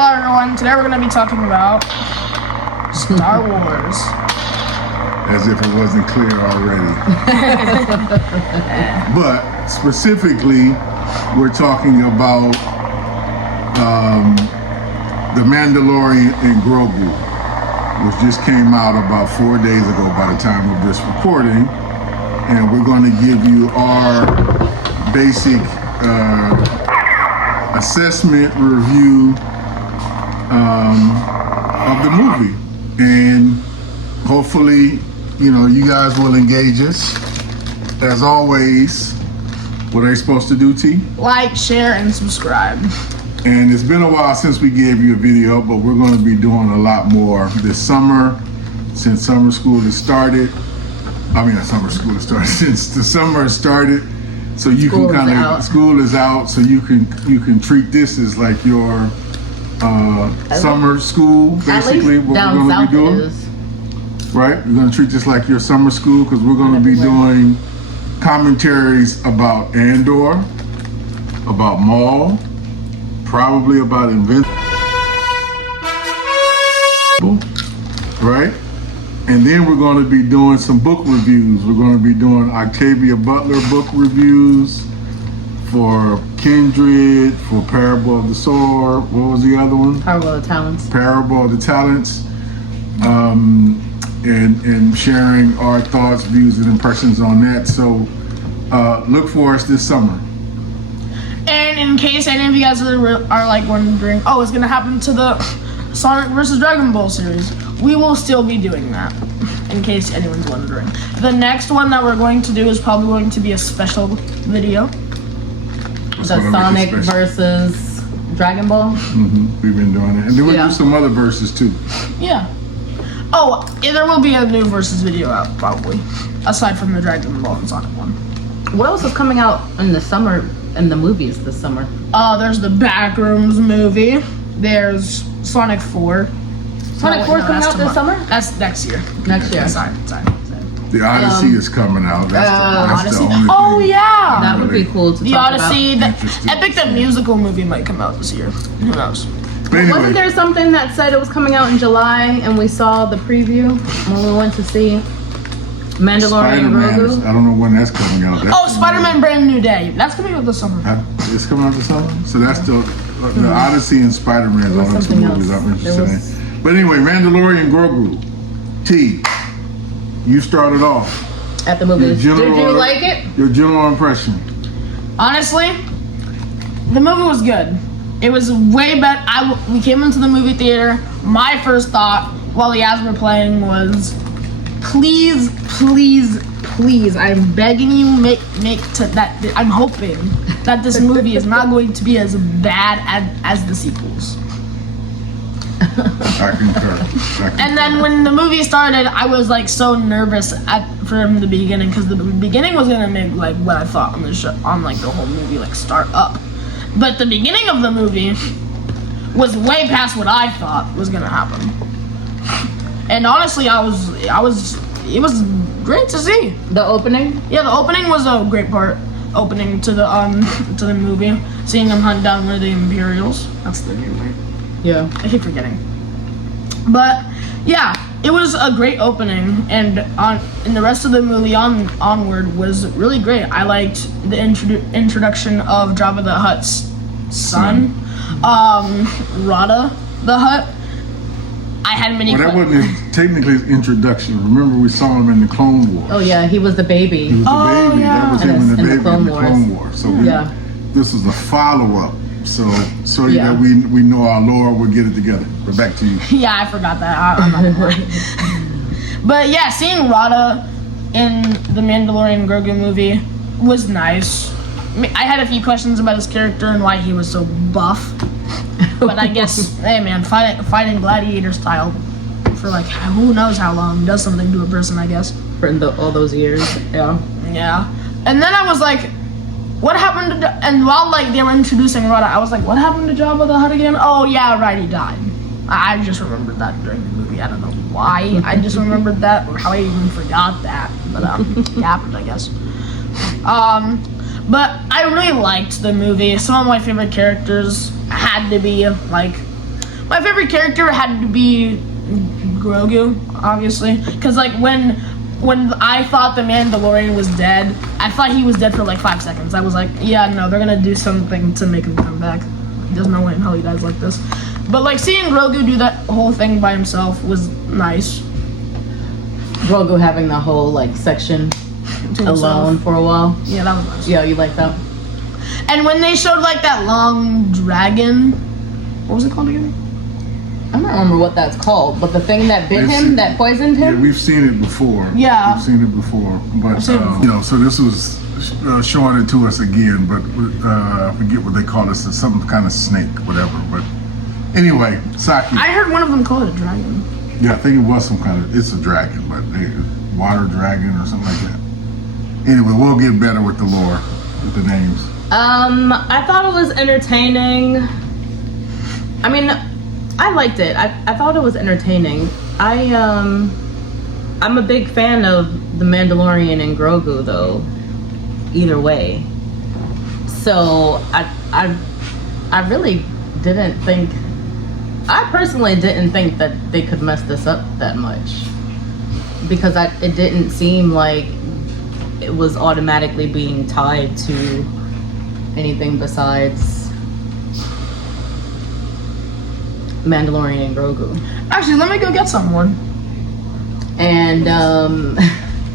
Hello everyone, today we're going to be talking about Star Wars. As if it wasn't clear already. But specifically, we're talking about the Mandalorian and Grogu, which just came out about 4 days ago by the time of this recording. And we're going to give you our basic assessment review of the movie. And hopefully, you guys will engage us. As always, what are they supposed to do, T? Like, share, and subscribe. And it's been a while since we gave you a video, but we're going to be doing a lot more this summer, since summer school has started. Since the summer has started. So you School can kind of, school is out, so you can treat this as like your summer school, basically, what we're going to be doing. Right? We're going to treat this like your summer school, because we're going to be doing commentaries about Andor, about Maul, probably about Invincible, right? And then we're going to be doing some book reviews. We're going to be doing Octavia Butler book reviews for Kindred, for Parable of the Sword. What was the other one? Parable of the Talents. Parable of the Talents. And sharing our thoughts, views, and impressions on that. So look for us this summer. And in case any of you guys are like wondering, oh, it's going to happen to the Sonic vs. Dragon Ball series, we will still be doing that, in case anyone's wondering. The next one that we're going to do is probably going to be a special video. The Sonic versus Dragon Ball? Mm-hmm. We've been doing it. And then we'll do some other verses too. Yeah. Oh, there will be a new versus video out, probably, aside from the Dragon Ball and Sonic one. What else is coming out in the summer, in the movies this summer? There's the Backrooms movie. There's Sonic 4. Sonic 4 coming out this summer? That's next year. Next year. Sorry. The Odyssey is coming out. That's the only oh thing. yeah, that would be cool to the talk Odyssey. about. Epic the musical movie might come out this year. Who knows? But anyway, Wasn't there something that said it was coming out in July, and we saw the preview when we went to see Mandalorian and Grogu? I don't know when that's coming out. Spider-Man Brand New Day. That's coming out this summer. It's coming out this summer? So that's the Odyssey and Spider-Man are the two movies I'm interested in. But anyway, Mandalorian Grogu. T, you started off. At the movies. Did you like it? Your general impression. Honestly, the movie was good. It was way better. We came into the movie theater. My first thought while the ads were playing was, please, I'm begging you, I'm hoping that this movie is not going to be as bad as the sequels. I concur. And then when the movie started, I was like so nervous from the beginning, because the beginning was gonna make like what I thought on the show, on like the whole movie like start up. But the beginning of the movie was way past what I thought was gonna happen. And honestly, it was great to see. The opening? Yeah, the opening was a great part. Opening to the movie, seeing them hunt down one of the Imperials. That's their name, right? Yeah. I keep forgetting. But yeah, it was a great opening, and the rest of the movie onward was really great. I liked the introduction of Jabba the Hutt's son, Rada the Hutt. I had many. Well, that wasn't technically his introduction. Remember, we saw him in the Clone Wars. Oh yeah, he was the baby. He was the baby. Yeah. That was him in the baby in the Wars. Clone Wars. So this is a follow-up. So that we know our lore, we'll get it together. But back to you. Yeah, I forgot that. I'm not gonna lie. But yeah, seeing Rada in the Mandalorian Grogu movie was nice. I had a few questions about his character and why he was so buff. But I guess, hey man, fighting gladiator style for like who knows how long does something to a person, I guess. For all those years, yeah. Yeah. And then I was like, what happened to... And while like they were introducing Rada, I was like, what happened to Jabba the Hutt again? Oh yeah, right, he died. I just remembered that during the movie. I don't know why. I just remembered that, or how I even forgot that. But it happened, I guess. But I really liked the movie. Some of my favorite characters had to be like My favorite character had to be Grogu, obviously, because like when I thought the Mandalorian was dead, I thought he was dead for like 5 seconds. I was like, yeah, no, they're gonna do something to make him come back. There's no way in hell he dies like this. But like seeing Grogu do that whole thing by himself was nice. Grogu having the whole like section alone for a while. Yeah, that was nice. Yeah, you like that? And when they showed like that long dragon, what was it called again? I don't remember what that's called, but the thing that bit him, that poisoned him. Yeah, we've seen it before. Yeah. We've seen it before. But, you know, so this was showing it to us again, but I forget what they call it. It's some kind of snake, whatever. But anyway, Saki. I heard one of them call it a dragon. Yeah, I think it was some kind of, it's a dragon, but water dragon or something like that. Anyway, we'll get better with the lore, with the names. I thought it was entertaining. I mean, I liked it. I thought it was entertaining. I'm a big fan of the Mandalorian and Grogu, though. Either way. So I really didn't think. I personally didn't think that they could mess this up that much, because it didn't seem like it was automatically being tied to anything besides Mandalorian and Grogu. Actually, let me go get someone. And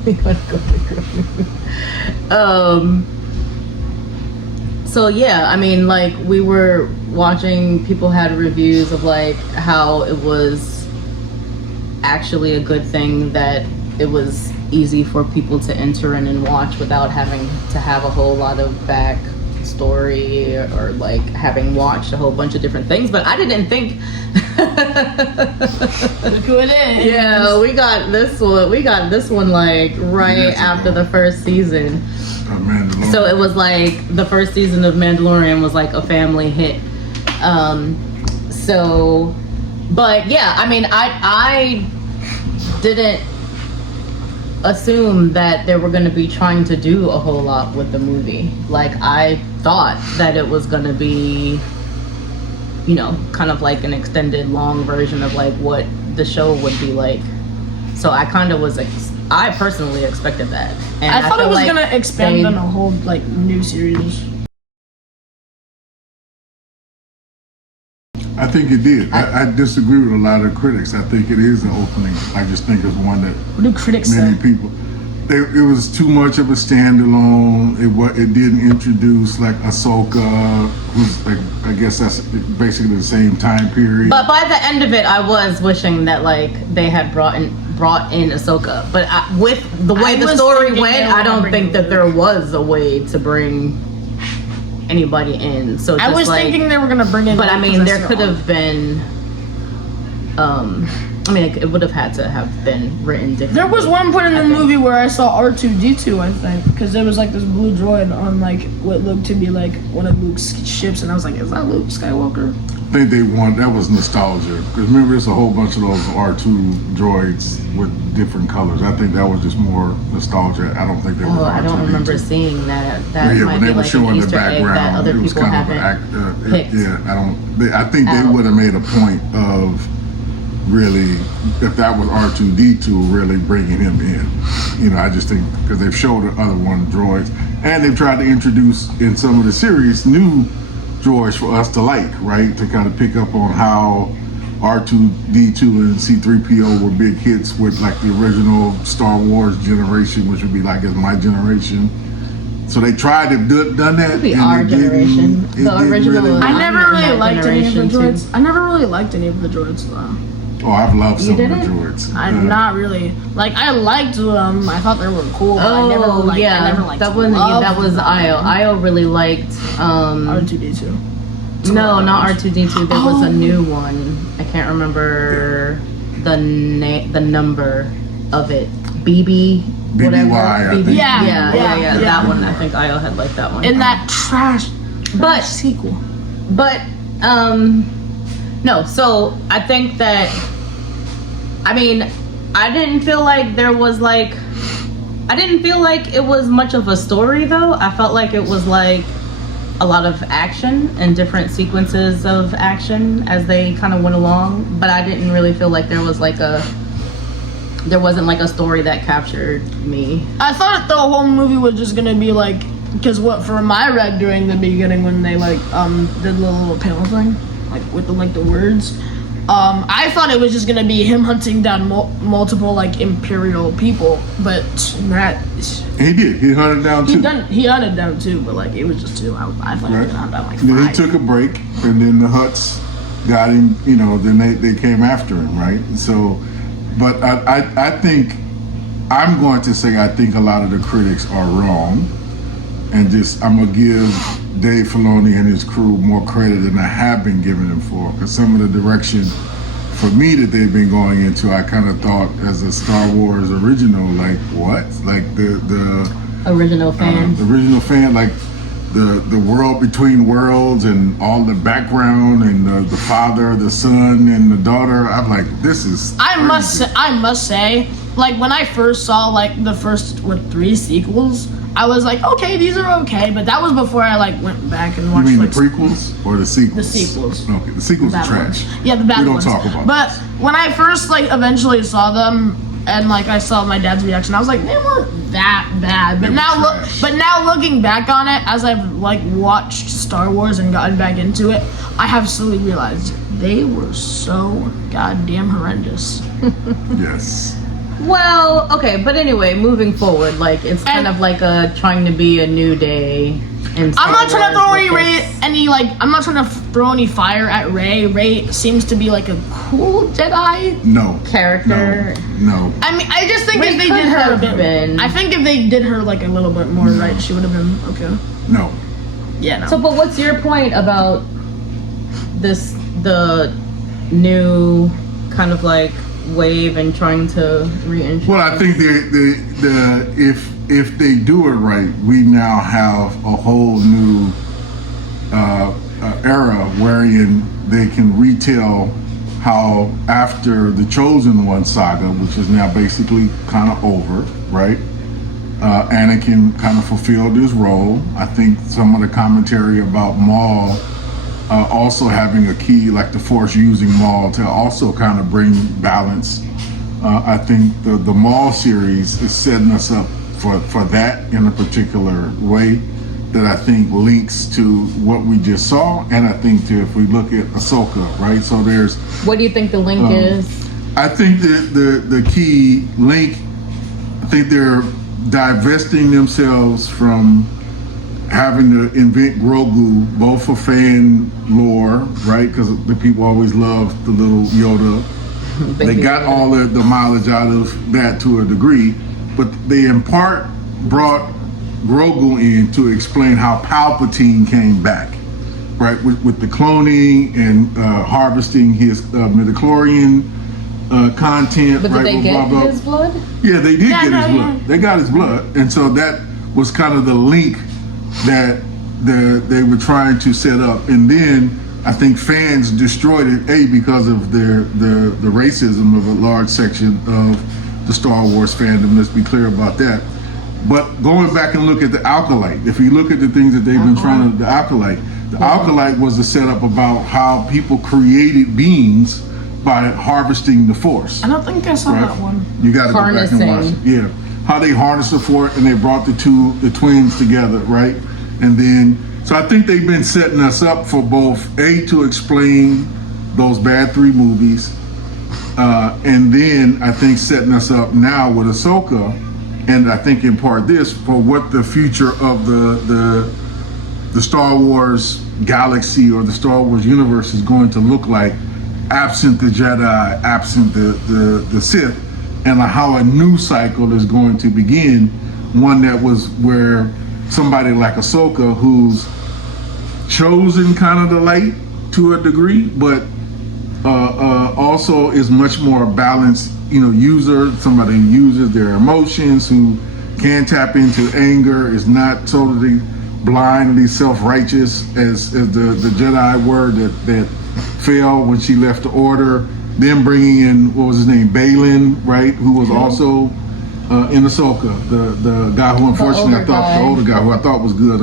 we gotta go to Grogu. So yeah, I mean, like, we were watching, people had reviews of like how it was actually a good thing that it was easy for people to enter in and watch without having to have a whole lot of back story or like having watched a whole bunch of different things. But I didn't think Look who it is. yeah, we got this one like right after the first season. So it was like the first season of Mandalorian was like a family hit. But yeah, I mean, I didn't assume that they were going to be trying to do a whole lot with the movie. Like, I thought that it was going to be, you know, kind of like an extended long version of like what the show would be like. So I kind of was I personally expected that. And I thought it was like gonna expand on a whole like new series. I think it did. I disagree with a lot of critics. I think it is an opening. I just think it's one that What do critics many say? people. It was too much of a standalone. It didn't introduce like Ahsoka, who's like, I guess that's basically the same time period. But by the end of it, I was wishing that like they had brought in Ahsoka. But with the way the story went, I don't think that there was a way to bring anybody in. So I was thinking they were gonna bring in. But I mean, there could have been. I mean, it would have had to have been written differently. There was one point in the movie where I saw R2-D2, I think, because there was like this blue droid on like what looked to be like one of Luke's ships, and I was like, is that Luke Skywalker? I think that was nostalgia. Because remember, there's a whole bunch of those R2 droids with different colors. I think that was just more nostalgia. I don't think they were R2-D2. I don't remember seeing that. That yeah, might when they be were like showing an the Easter egg that background, other it was people kind of haven't picked. I think they would have made a point of really, if that was R2-D2, really bringing him in. You know, I just think because they've showed the other one droids, and they've tried to introduce in some of the series new droids for us to like, right? To kind of pick up on how R2-D2 and C-3PO were big hits with like the original Star Wars generation, which would be like as my generation. So they tried to done that. Maybe our generation. The original. Really, I never really liked any of the droids. Too. I never really liked any of the droids though. Oh, I've loved some of the didn't? droids. I'm not really like I liked them. I thought they were cool. But I never liked, yeah, I never liked that was Io. Io really liked R2-D2. No, not R2-D2. There was a new one. I can't remember the number of it. BB. Whatever. BBY, I think. Yeah. That one. I think Io had liked that one. In that trash sequel. But no. So I think that. I mean, I didn't feel like there was like. I didn't feel like it was much of a story though. I felt like it was like a lot of action and different sequences of action as they kind of went along, but I didn't really feel like there wasn't like a story that captured me. I thought the whole movie was just gonna be like, because from I read during the beginning when they like did the little panel thing, like with the words, I thought it was just gonna be him hunting down multiple like imperial people, but that he did. He hunted down two. He hunted down two, but like it was just two. I thought he was gonna hunt down like five. Then he took a break, and then the Hutts got him. You know, then they came after him, right? So, but I think I'm going to say I think a lot of the critics are wrong, and just I'm gonna give Dave Filoni and his crew more credit than I have been giving them for, because some of the direction for me that they've been going into, I kind of thought as a Star Wars original, like what? Like the original fan. Like the world between worlds and all the background and the father, the son, and the daughter. I'm like, this is I must say, like when I first saw like the first 3 sequels, I was like, okay, these are okay, but that was before I like went back and watched. You mean like, the prequels or the sequels? The sequels. Okay, the sequels are trash. Yeah, the bad ones. We don't talk about. But when I first like eventually saw them, and like I saw my dad's reaction, I was like, they weren't that bad. But now looking back on it, as I've like watched Star Wars and gotten back into it, I have slowly realized they were so goddamn horrendous. Yes. Well, okay, but anyway, moving forward, like it's kind of like trying to be a new day. I'm not trying to throw I'm not trying to throw any fire at Rey. Rey seems to be like a cool Jedi character. No. I mean, I just think if they did her a bit, I think if they did her like a little bit more right, she would have been okay. No. Yeah, no. So, but what's your point about the new kind of like wave and trying to reintroduce? Well, I think if they do it right, we now have a whole new era wherein they can retell how after the Chosen One saga, which is now basically kind of over, right? Anakin kind of fulfilled his role. I think some of the commentary about Maul also having a key, like the Force using Maul to also kind of bring balance. I think the Maul series is setting us up for that in a particular way that I think links to what we just saw, and I think if we look at Ahsoka, right? So there's. What do you think the link is? I think that the key link, I think they're divesting themselves from having to invent Grogu, both for fan lore, right? Because the people always love the little Yoda. They got all the mileage out of that to a degree, but they in part brought Grogu in to explain how Palpatine came back, right? With the cloning and harvesting his midichlorian content. But did they get his blood? Yeah, they did get his blood. They got his blood, and so that was kind of the link that they were trying to set up. And then I think fans destroyed it, because of the racism of a large section of the Star Wars fandom. Let's be clear about that. But going back and look at the Acolyte, if you look at the things that they've been trying to, the Acolyte was a setup about how people created beings by harvesting the Force. I don't think I saw that one. You got to go back and watch it. Yeah, how they harnessed the Force and they brought the twins together, right? And then, so I think they've been setting us up for both to explain those bad 3 movies, and then I think setting us up now with Ahsoka, and I think in part this for what the future of the Star Wars galaxy or the Star Wars universe is going to look like, absent the Jedi, absent the Sith, and how a new cycle is going to begin. One that was where somebody like Ahsoka, who's chosen kind of the light to a degree, but also is much more balanced, user, somebody who uses their emotions, who can tap into anger, is not totally blindly self-righteous as the Jedi were that fell when she left the Order. Then bringing in, what was his name, Balin, right, who was also in Ahsoka, the guy who unfortunately the older guy who I thought was good.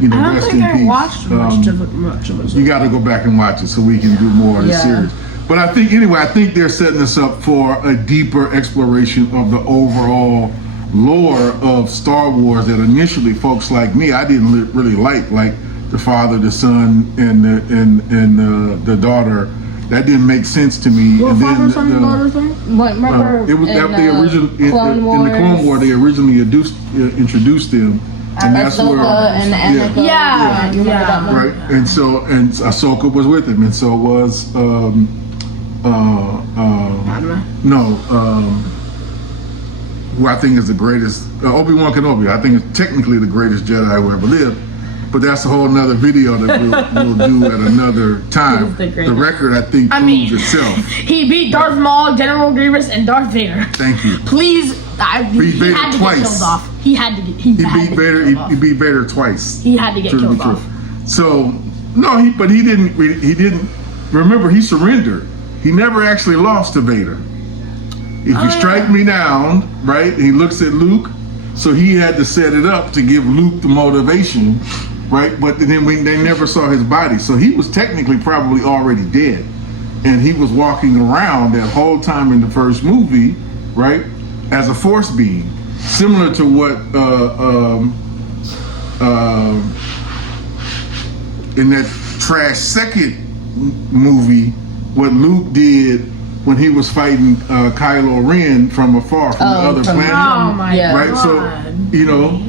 you know, I don't rest think in I peace. watched much of it. You got to go back and watch it so we can do more of the Yeah. series. But I think anyway, I think they're setting us up for a deeper exploration of the overall lore of Star Wars that initially folks like me I didn't really like the father, the son, and the daughter. That didn't make sense to me. What and father, son, and daughter thing? Remember it was in, after the original in the Clone War. They originally introduced them, and that's where Ahsoka and Anakin. Yeah, You remember yeah. that one? right. And so Ahsoka was with him, and so was who I think is the greatest, Obi-Wan Kenobi. I think is technically the greatest Jedi who ever lived. But that's a whole nother video that we'll do at another time. He's the The greatest. record, I think, proves itself. He beat Darth Maul, General Grievous, and Darth Vader. Thank you. Please, he Vader had to twice. get killed off. He had to get. He beat Vader. He beat Vader twice. He had to get True to be killed true. off. So no, he didn't. He didn't. Remember, he surrendered. He never actually lost to Vader. If you strike me down, right? He looks at Luke, so he had to set it up to give Luke the motivation, right? But then they never saw his body, so he was technically probably already dead, and he was walking around that whole time in the first movie, right, as a Force being, similar to what in that trash second movie, what Luke did when he was fighting Kylo Ren from afar from the other planet. Oh my Yeah. Right, so God. you know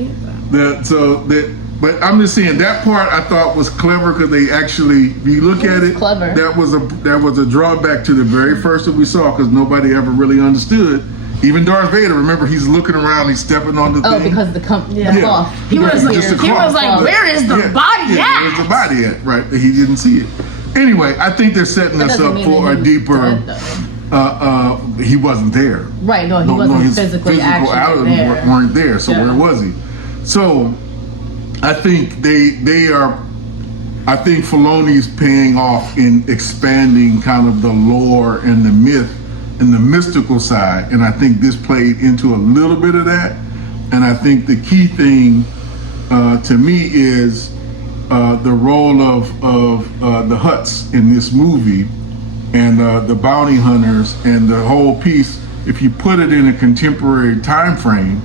but I'm just saying that part I thought was clever because they actually, if you look at it, clever. that was a drawback to the very first that we saw because nobody ever really understood. Even Darth Vader, remember, he's looking around, he's stepping on the thing. because the cloth. He was Just a cloth. like, where is the body at? Where's the body at? Right, he didn't see it. Anyway, I think they're setting us up for a deeper. He wasn't there. Right, no, he wasn't his physically physical actually items there. weren't there. So Yeah. where was he? So I think they are. I think Filoni's paying off in expanding kind of the lore and the myth and the mystical side, and I think this played into a little bit of that. And I think the key thing to me is the role of the Hutts in this movie and the bounty hunters and the whole piece. If you put it in a contemporary time frame,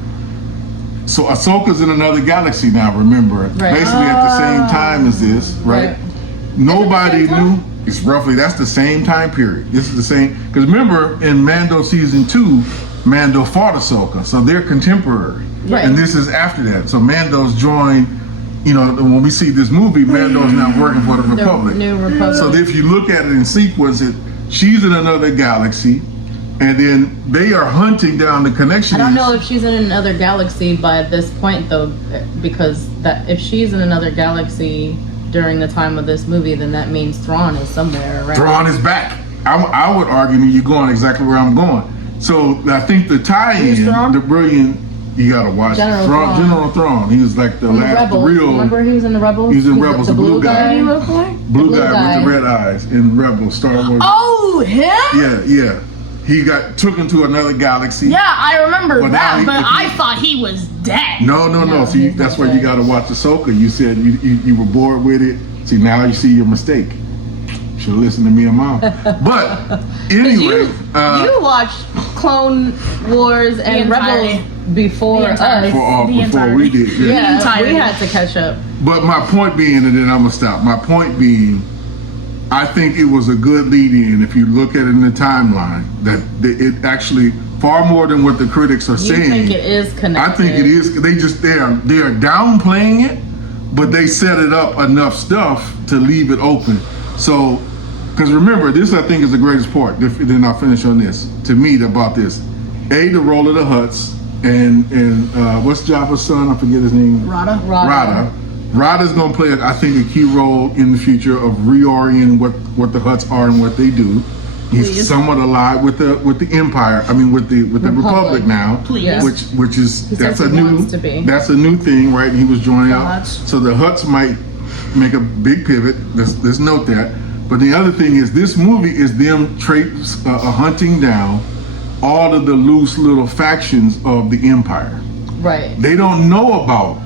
so Ahsoka's in another galaxy now. Remember, Right. basically at the same time as this, right? Nobody knew. It's roughly that's the same time period. This is the same because remember in Mando season 2, Mando fought Ahsoka, so they're contemporary, Right. and this is after that. So Mando's joined. You know, when we see this movie, Mando's now working for the Republic. New Republic. So if you look at it in sequence, she's in another galaxy, and then they are hunting down the connection. I don't know if she's in another galaxy by this point though, because that if she's in another galaxy during the time of this movie, then that means Thrawn is somewhere around. Thrawn is back. I would argue that you're going exactly where I'm going. So I think the tie-in, the brilliant, you gotta watch General Thrawn. Thrawn. General Thrawn. He was like the From the last, the Rebels. real. Remember he was in the Rebels? He's in Rebels, the blue guy. What did he look like? Blue blue guy guy. with the red eyes in Rebels, Star Wars. Oh, him? Yeah. He got took into another galaxy. Yeah, I remember Well, now that, he- but if I you- thought he was dead. No. See, he's that's not why you dead. got to watch Ahsoka. You said you were bored with it. See, now you see your mistake. Should have listened to me and Mom. But anyway, You watched Clone Wars and entirety. Rebels before The entirety. us. before we did. Yeah, entirety. we had to catch up. But my point being, and then I'm gonna stop. My point being, I think it was a good lead-in. If you look at it in the timeline, that it actually far more than what the critics are You saying. think it is connected? I think it is. They are downplaying it, but they set it up enough stuff to leave it open. So, because remember, this I think is the greatest part. Then I'll finish on this. To me, about this, the role of the Hutts and what's Jabba's son? I forget his name. Rada. Rada's going to play, I think, a key role in the future of reorienting what the Hutts are and what they do. He's somewhat allied with the Empire. I mean, with the Republic now, Please. which is He says he wants to be. that's a new thing, right? He was joining The out, Hutts. so the Hutts might make a big pivot. Let's note that. But the other thing is, this movie is them hunting down all of the loose little factions of the Empire. Right. They don't know about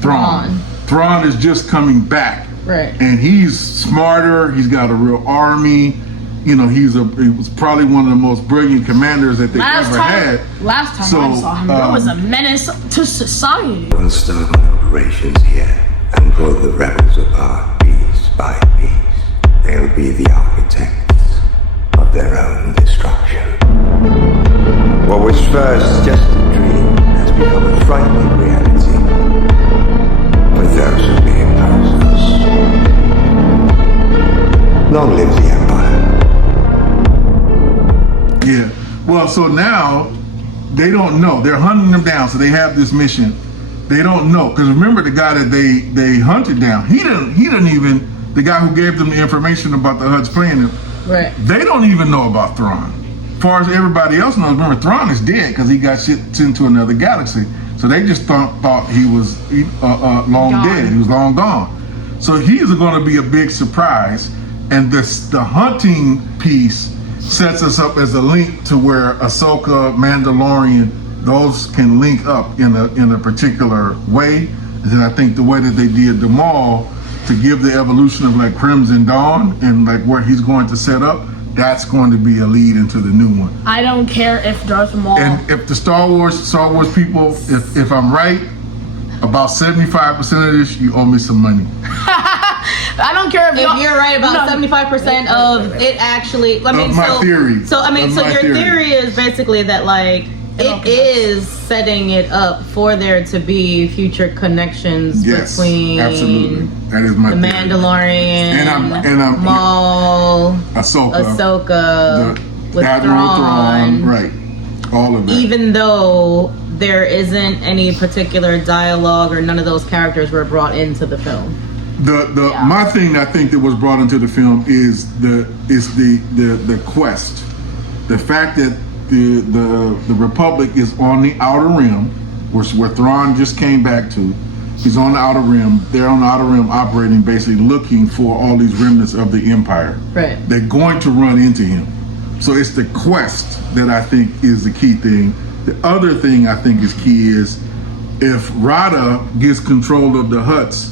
Thrawn. Thrawn is just coming back. Right. And he's smarter. He's got a real army. You know, he was probably one of the most brilliant commanders that they ever had. Last time I saw him, there was a menace to society. We'll start operations here and pull the rebels apart piece by piece. They'll be the architects of their own destruction. What was first just a dream has become a frightening reality for those who may oppose us. Long live the Empire. Yeah. Well, so now they don't know. They're hunting them down, so they have this mission. They don't know, because remember the guy that they hunted down. He didn't even, the guy who gave them the information about the Hutts playing them. Right. They don't even know about Thrawn. As far as everybody else knows, remember Thrawn is dead because he got sent to another galaxy. So they just thought he was long dead. He was long gone. So he's going to be a big surprise. And the hunting piece sets us up as a link to where Ahsoka, Mandalorian, those can link up in a particular way. And then I think the way that they did the Maul to give the evolution of like Crimson Dawn and like where he's going to set up, that's going to be a lead into the new one. I don't care if Darth Maul. And if the Star Wars people, if I'm right, about 75% of this, you owe me some money. I don't care if you're right about 75% of it actually. I mean, my theory. So I mean, so your theory is basically that like it is setting it up for there to be future connections between absolutely. That is my the theory. Mandalorian and I'm Maul, Ahsoka with Thrawn, right? All of that. Even though there isn't any particular dialogue or none of those characters were brought into the film. My thing I think that was brought into the film is the quest, the fact that the Republic is on the Outer Rim, where Thrawn just came back to. He's on the Outer Rim. They're on the Outer Rim operating, basically looking for all these remnants of the Empire. Right. They're going to run into him. So it's the quest that I think is the key thing. The other thing I think is key is if Rada gets control of the Hutts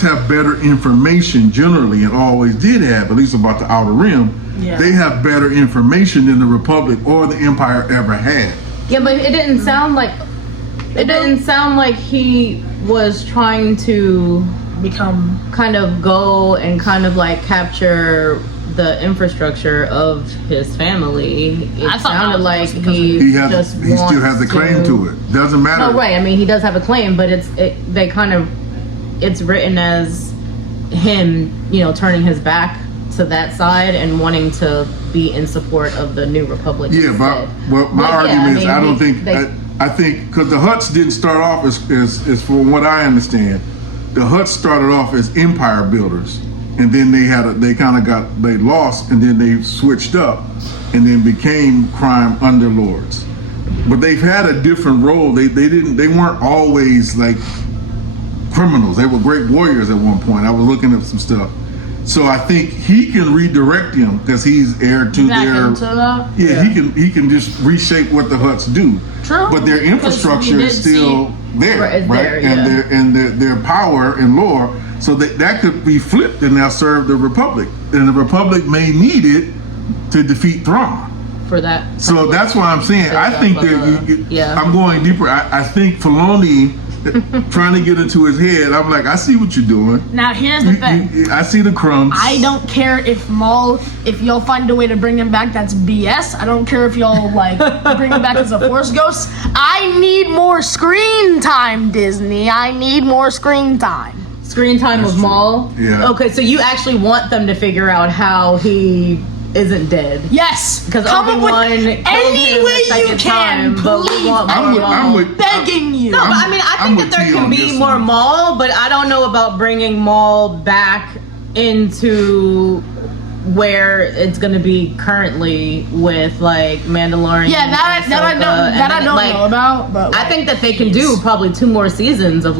have better information generally, and always did have, at least about the Outer Rim. Yeah. They have better information than the Republic or the Empire ever had. Yeah, but it didn't sound like he was trying to become kind of go and kind of like capture the infrastructure of his family. It sounded like he still has a claim to it. Doesn't matter. No, right. I mean, he does have a claim, but it's written as him, turning his back to that side and wanting to be in support of the New Republic. Yeah, but my argument is I think because the Hutts didn't start off as from what I understand, the Hutts started off as empire builders, and then they lost, and then they switched up, and then became crime underlords. But they've had a different role. They weren't always like criminals. They were great warriors at one point. I was looking up some stuff. So I think he can redirect them because he's heir to he can just reshape what the Hutts do. True. But their infrastructure is still there, right? And their power and lore. So that could be flipped and now serve the Republic. And the Republic may need it to defeat Thrawn. For that. So that's why I'm saying I think I'm going deeper. I think Filoni trying to get into his head. I'm like, I see what you're doing. Now here's the thing. I see the crumbs. I don't care if y'all find a way to bring him back. That's BS. I don't care if y'all bring him back as a Force ghost. I need more screen time, Disney. I need more screen time. Screen time with Maul. Yeah. Okay, so you actually want them to figure out how he isn't dead. Yes, because Obi-Wan any way you can, please. I'm begging you. No, but I mean, I think that there can be more Maul, but I don't know about bringing Maul back into where it's going to be currently with Mandalorian. Yeah, that I don't know about. But I think that they can do probably 2 more seasons of